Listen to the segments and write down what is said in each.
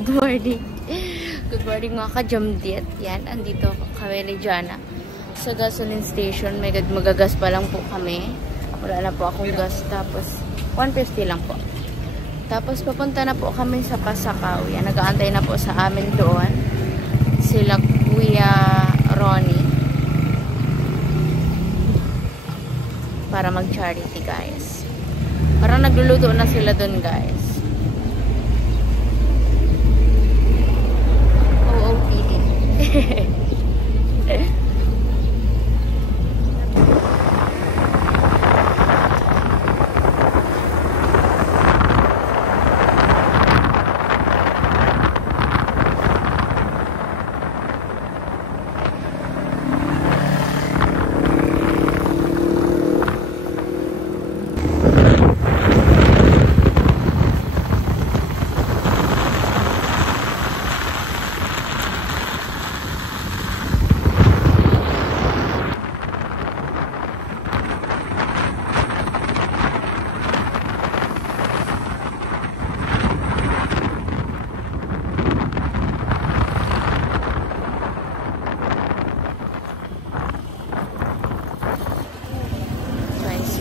Good morning. Good morning mga ka-Jamdiet. Yan, andito kami ni Jana sa gasoline station. May magagas pa lang po kami. Wala na po akong gas. Tapos, 150 lang po. Tapos, papunta na po kami sa Pasakaw. Yan, nag-aantay na po sa amin doon. Sila Kuya Ronnie. Para mag-charity, guys. Parang nagluluto na sila doon, guys.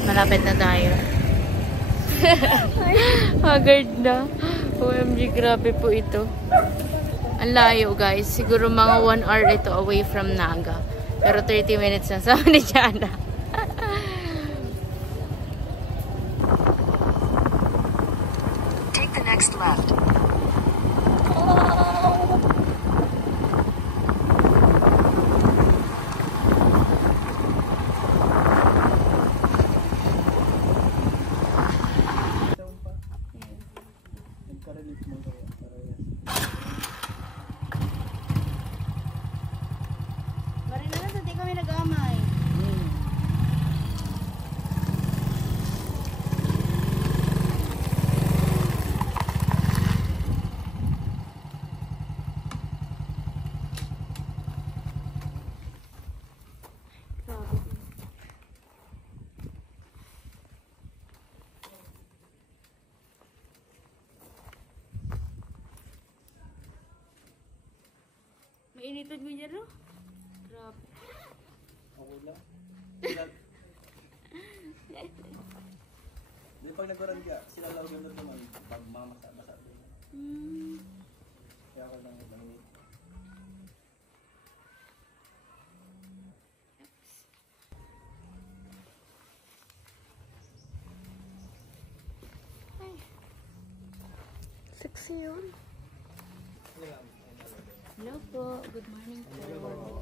Malapit na tayo. Haggard na. OMG, grabe po ito. Ang layo, guys. Siguro mga 1 hour ito away from Naga. Pero 30 minutes na sa ni Jana. Take the next left. Mainitan mo dyan, no? Grabe. Ako lang. Di pag nag-run ka, sila lang ganda naman pag mamasa-masa. Kaya ako lang mainit. Ay. Sexy yun. Hello po. Good morning po.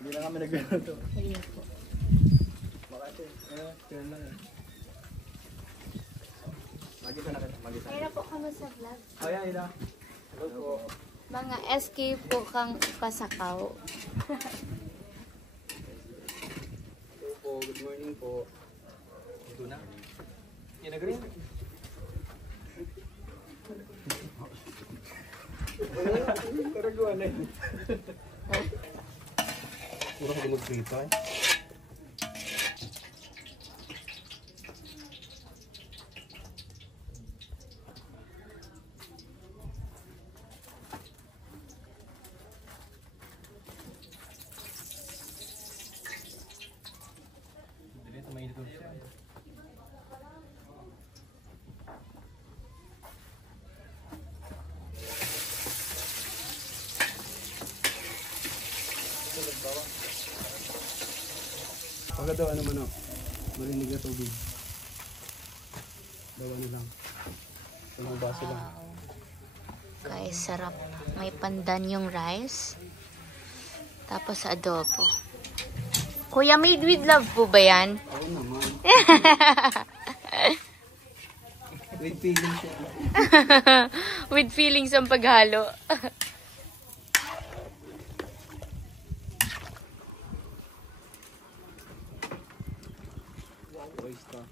Hindi na kami nag-run to. Hello po. Bakit eh? Kaya lang eh. Magisa na kita. Magisa. Kaya po kami sa vlog. Ay, Ida. Hello po. Mga SK po kang Pasakaw. Hello po. Good morning po. Ito na. Yan nag-rin. Karagawa na yun. Puro ka mag-grito eh. Dito may ito siya. Pagka daw ano man o, marinig na tubig. Dawa na lang. Walang baso lang. Guys, sarap. May pandan yung rice. Tapos adobo. Kuya, made with love po ba yan? Oo naman. With feelings siya. With feelings ang paghalo. Oyster.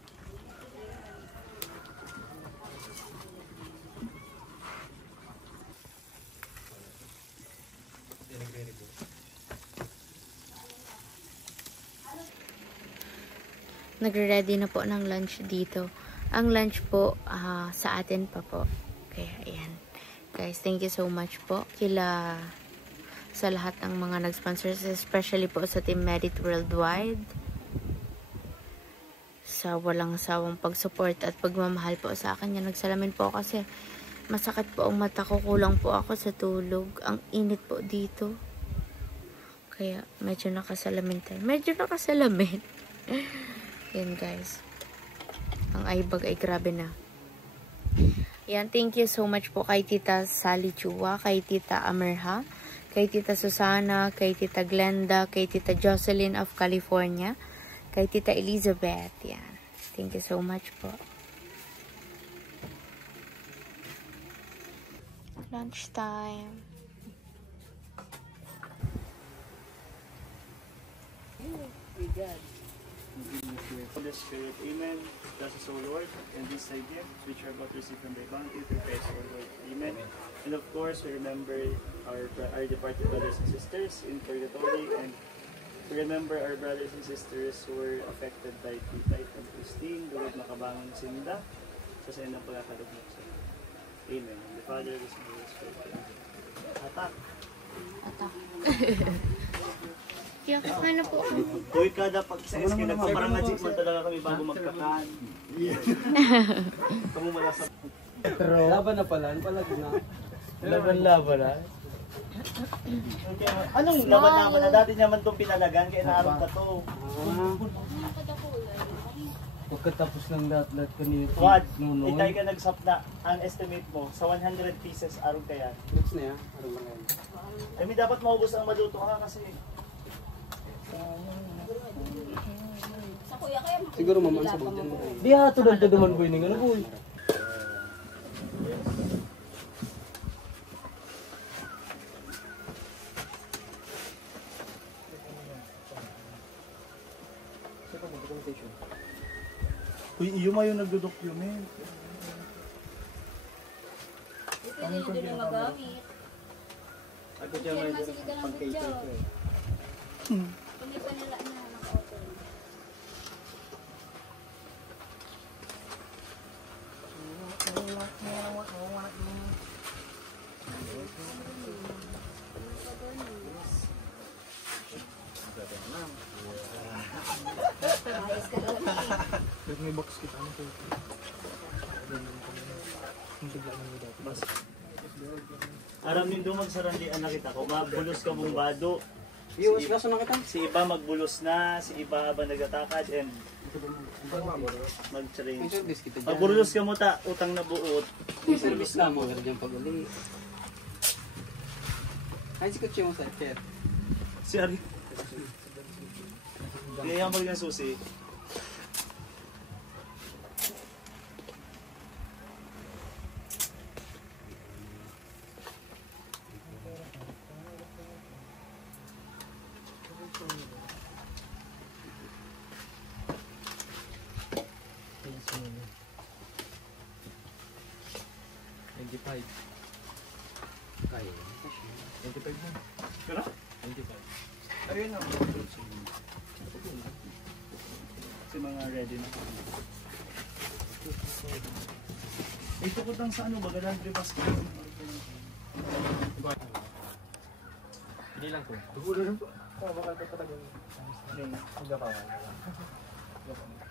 Nagre-ready na po ng lunch dito. Ang lunch po sa atin pa po. Kaya ayan. guys, thank you so much po sa lahat ng mga nag-sponsor, especially po sa Team Merit Worldwide. Sa walang sawang pag-support at pagmamahal po sa akin. Nagsalamin po kasi masakit po ang mata ko. Kulang po ako sa tulog. Ang init po dito. Kaya medyo nakasalamin tayo. Medyo nakasalamin. Yan guys. Ang eyebag ay grabe na. Yan, thank you so much po kay Tita Sally Chua, kay Tita Amerha, kay Tita Susana, kay Tita Glenda, kay Tita Jocelyn of California, kay Tita Elizabeth. Yan. Thank you so much po. Lunch time. We God. Holy Spirit, Amen. Bless us, O Lord, and these thy gifts, which are about to receive from thy bounty, through Christ our Lord. Amen. And of course, we remember our departed brothers and sisters in purgatory, and we remember our brothers and sisters who were affected by Tita and Christine, Lord Makabangon Sinda, sa sa inang pagkakalugod sa Amen. And the Father, the Son, and the Holy Spirit. Atak. Atak. Kaya kakain na po ako. Tuwid kada pag sa SK, nagpaparangajik mo talaga kami bago magkakaan. Kamu malasa. Pero laban na pala, palag na. Laban na. Anong laban na? Dati naman itong pinalagan, kaya naarong ka to. Pagkatapos ng lahat kanina. What? Itay ka nagsap na, ang estimate mo, sa 100 pieces, arong kaya. Next na yan, arong ba yan? Kami dapat maubos ang maluto ka kasi. Siguro maman sa butin. Di ha, tudad-tuduman boy ning ano boy. Uy, iyo mayo nagdo-document. Ito din yung doon magamit. Ako diyan may pang-paper. Hindi pa nila na naka-auto. May box kita ano to. Bas. Aram nindo magsarandian na kita ko, mabulos ka mong bado. Iyo, kaso na kita. Si iba magbulos na, si iba habang nagatakad and mag-change. Magbulos ka mo ta, utang na buot. May service na mo, ganyan pag uli. Ay, si Kutsi mo sa chat. Si Ari. Kaya yung pag susi. Kaya. 25 na. Pero? 25. Ayun na. Si mga ready na. Ito ko lang sa ano, bagalan ribas ko. Hindi lang ko. Tugulo rin po. Bakal ka talaga. Yun.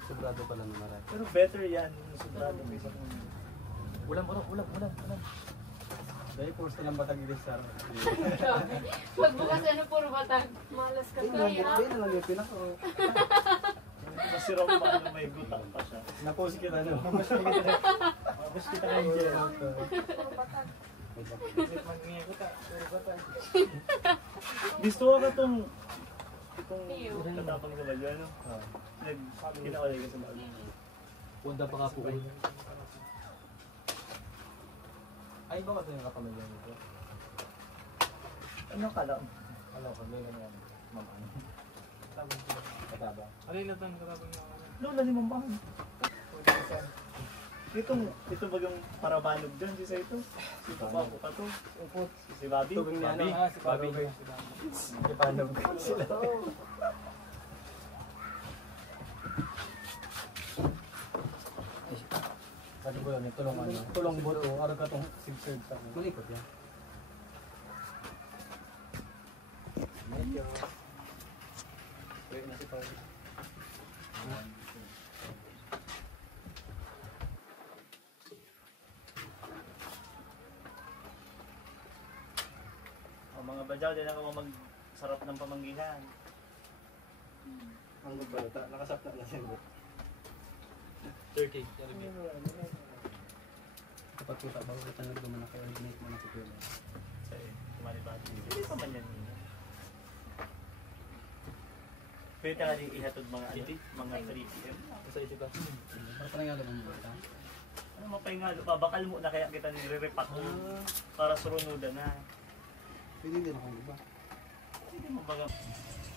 Sobrado pala ng marami. Pero better yan. Sobrado kaysa kung... Ulam. Dahil force na lang batag i-restart. Pagbukas ano puro batag. Malas ka kaya. Hindi na lang yung pinak ko. Kasi raw pa na may gutang pa siya. Napost kita no? Mabas kita kayo dyan. Puro batag. Gusto ko ka itong katapang sa bagyo, ano? Nag-kinakalay ka sa bagyo. Punta pa nga po kayo. Ay, ba ito yung kapamilya nito? Ano ka lang? Ano, pamilya na yan. Mama, ano? Kataba. Ano yung latang katabang na? Lola ni Mambahan. Ito bagang parabanog dyan, si Saito. Si Papa pa to. Si Bobby. Tubing niya, Bobby. si Bobby. Si Panog sila. Pati Siguro ni tulong ano. Tulong boto ara ka tong sig-serve sa. Malikot yan. Medyo. Wait na si Paul. Mga badyaw, din ako magsarap ng pamanggihan. Ang balita, nakasapna na siya. 30. Kapag kita bago kita nagduman na kayo, originate mo na si Kuya. Sorry, kumalibati. Hindi pa man yan. Pwede tayo ihatod mga 3 PM. Sa ito ba? Para panangalo mo ba? Ano mapahingalo pa? Bakal mo na kaya kita nire-repack para surunudan na. Pwede din ako ba? Hindi mo baga.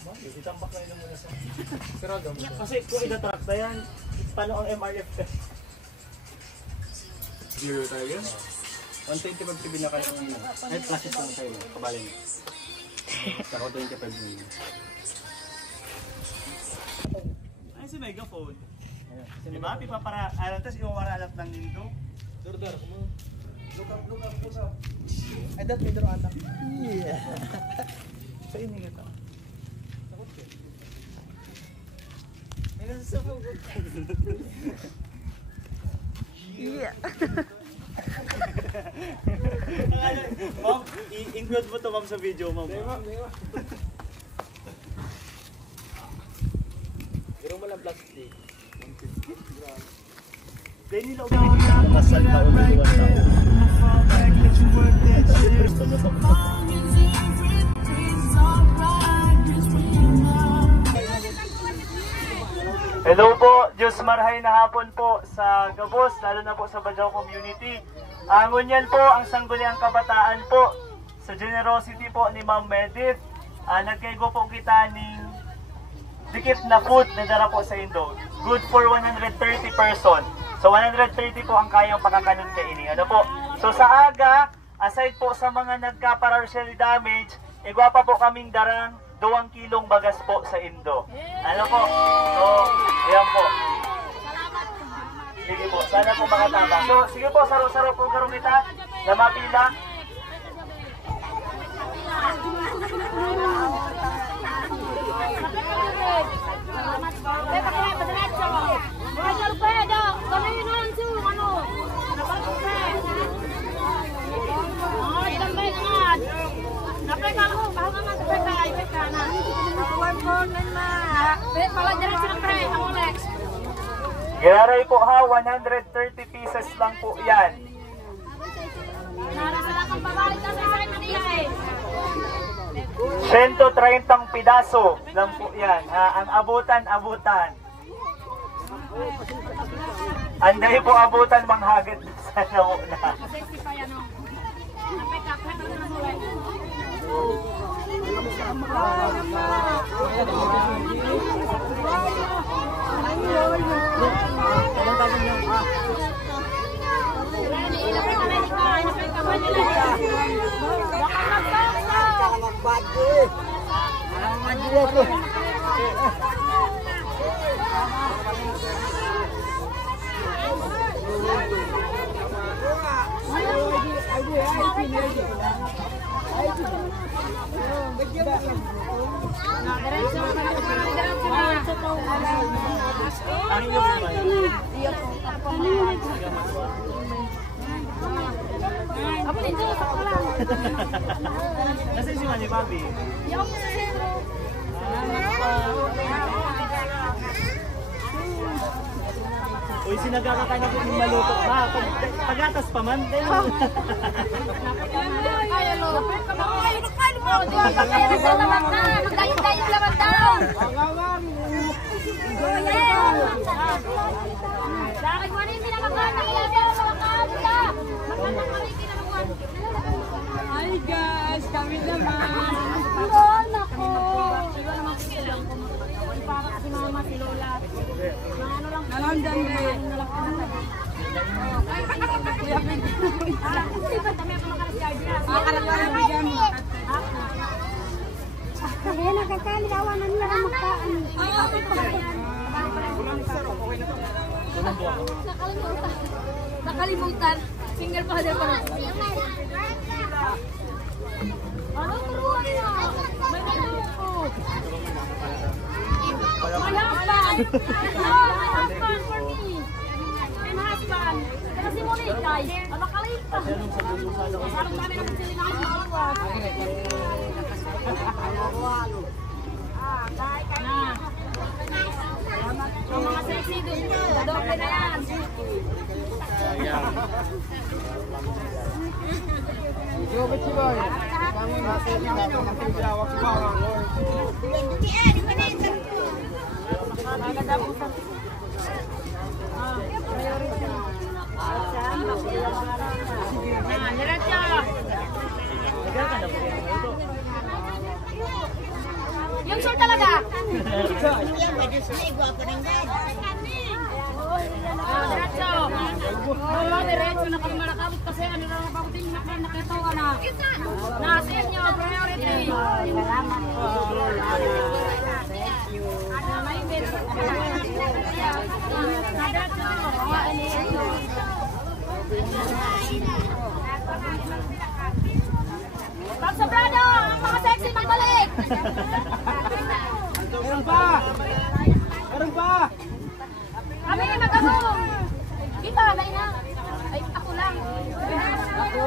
Bakit? Itambak na yun muna sa... Pero agam mo. Kasi kung itatrack na yan, paano ang MRF ka? Zero tayo yun? 120 pag sabihin na kayo ng ano. Net classes lang kayo. Kabalin. Saka 25 million. Ay, si megaphone. Diba? Pipa para... Alam, tapos iwawara alat ng nito. Dor, kumo. Look up po sa... Ay, dat may dor atak. Yeah. Sa ini ka. Takot ka. May nasasabog. Yeah. Ma'am, i-include mo to ma'am sa video, ma'am. Ma'am. Giro mo lang plastic. Dahil nila namasal na umiwan na ako. Hello po, Diyos marhay na hapon po sa Gabos, lalo na po sa Badyaw Community. Ngunyan po ang Sangguniang Kabataan po sa generosity po ni Ma'am Medit. Nagkaigo po kita ng dikit na food na dala po sa Indo. Good for 130 person. So 130 po ang kayang pakakanon kainin. Ano po? So sa aga, aside po sa mga nagka-partial damage, igwapa po kaming darang 2 kilong bagas po sa Indo. Ano po? So, ayan po. Sige po, sana po makatama. So, sige po, saro-saro po karong kita. Namapila. Giraray po ha, 130 pieces lang po yan. 130 pidaso lang po yan ha, ang abutan. Anday po abutan manghagit sa nauna. Nasaan si Manny Bobby? Uy, sinagkakata na po yung maluto ha. Pagatas pa man. Hi guys, kami naman. Hello, nako. Para si mama, si lola. Ano lang, nalandan din. Kaya nakakali awanan niya ang makaan. Nakalimutan. nakalimutan. Finger pa din pa. Ano turuan na? May malupo. My husband! Oh, my husband for me! My husband! Kasi mo rin, guys. Ano kalita? Masalong namin ang sili na ang maluwas. Na. Ang mga sexy doon. Dadoble na yan. Yung short talaga. Diretso. Oo, diretso na kami malakabot kasi ano na mapabutin na kami nakitawa na. Nasip nyo, priority. Salamat po. Thank you. May best. Diretso. Pag sobrado, ang mga sexy magbalik. Meron pa! Meron pa! Kami magagong. Kita, lain na. Ay, ako lang. Ako.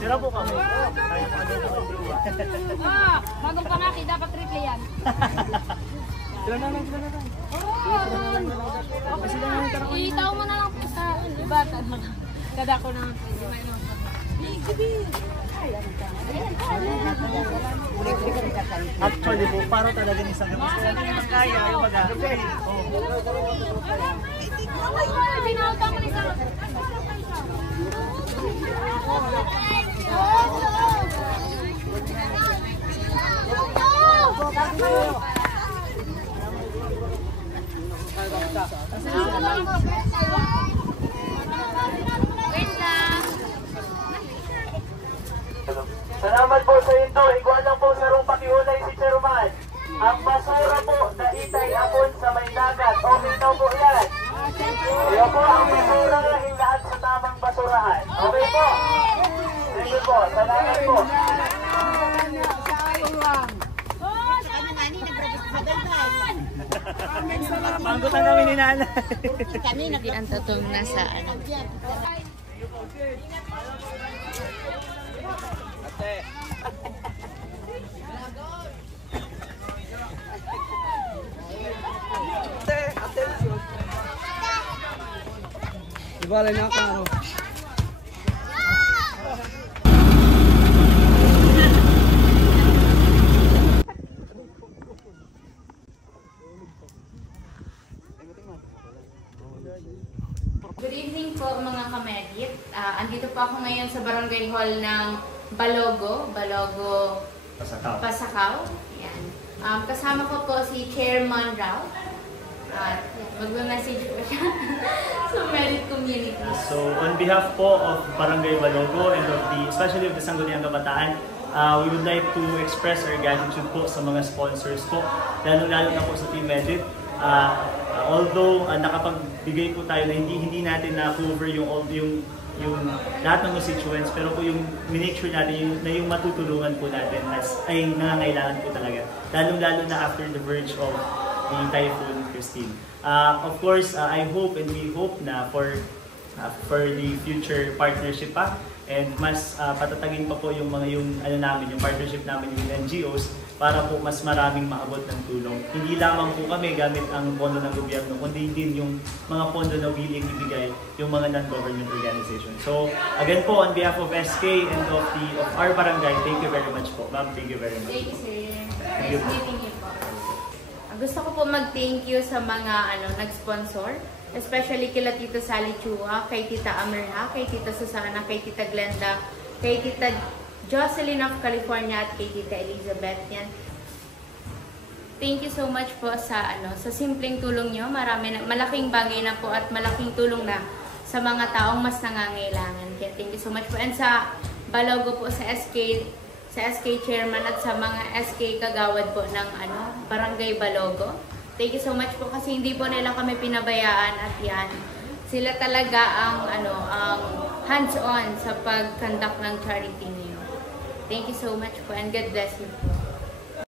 Sira po kami. Bagong pangaki, dapat triple yan. Sila na lang, sila na lang. Itaw mo na lang po sa bata. Kada ko na. Actually po, para talaga ni Sangam. Mas kaya yung mag-aagay. Pinauta mo ni sa... Salamat po sa ito. Igual lang po sa rong pakiulay si Chairman. Ang basura po na itay apon sa may dagat. Okay na po yan. Kaya po ang basura na hilaan sa tamang basurahan. Okay po. Thank you po. Salamat po. Panggutan kami ni Nanay. Hindi ang tatong nasa ano. Ibalay na ako. Good evening po mga kamedit. Andito po ako ngayon sa Barangay Hall ng Balogo, Pasakaw. Yan. Kasama ko po si Chairman Ralph. At magme-message po siya sa Merit Community. So on behalf po of Barangay Balogo and of especially of the Sangguniang Kabataan, we would like to express our gratitude po sa mga sponsors po, lalo-lalo na po sa Team Medit. Although nakapagbigay po tayo na hindi natin na-cover yung lahat ng constituents, pero po yung make sure natin yung matutulungan po natin ay nangangailangan po talaga. Lalo-lalo na after the verge of the Typhoon Christine. Of course, I hope and we hope na for the future partnership pa, and mas patatagin pa po yung partnership namin yung NGOs para po mas maraming maabot ng tulong. Hindi lamang po kami gamit ang pondo ng gobyerno, kundi din yung mga pondo na willing ibigay yung mga non-government organization. So again po, on behalf of SK and of our barangay, thank you very much po. Ma'am, thank you very much. Thank you, sir. Nice meeting you po. Gusto ko po mag-thank you sa mga nag-sponsor, especially kila Tita Sally Chua, kay Tita Amerha, kay Tita Susana, kay Tita Glenda, kay Tita Jocelyn of California, at kay Tita Elizabeth. Yan. Thank you so much po sa simpleng tulong nyo. Malaking bagay na po at malaking tulong na sa mga taong mas nangangailangan. Kaya thank you so much po. And sa Balogo po, sa SK Chairman at sa mga SK kagawad po ng Barangay Balogo. Thank you so much po kasi hindi po nila kami pinabayaan at yan. Sila talaga ang hands-on sa pag-conduct ng charity niyo. Thank you so much po and God bless you po.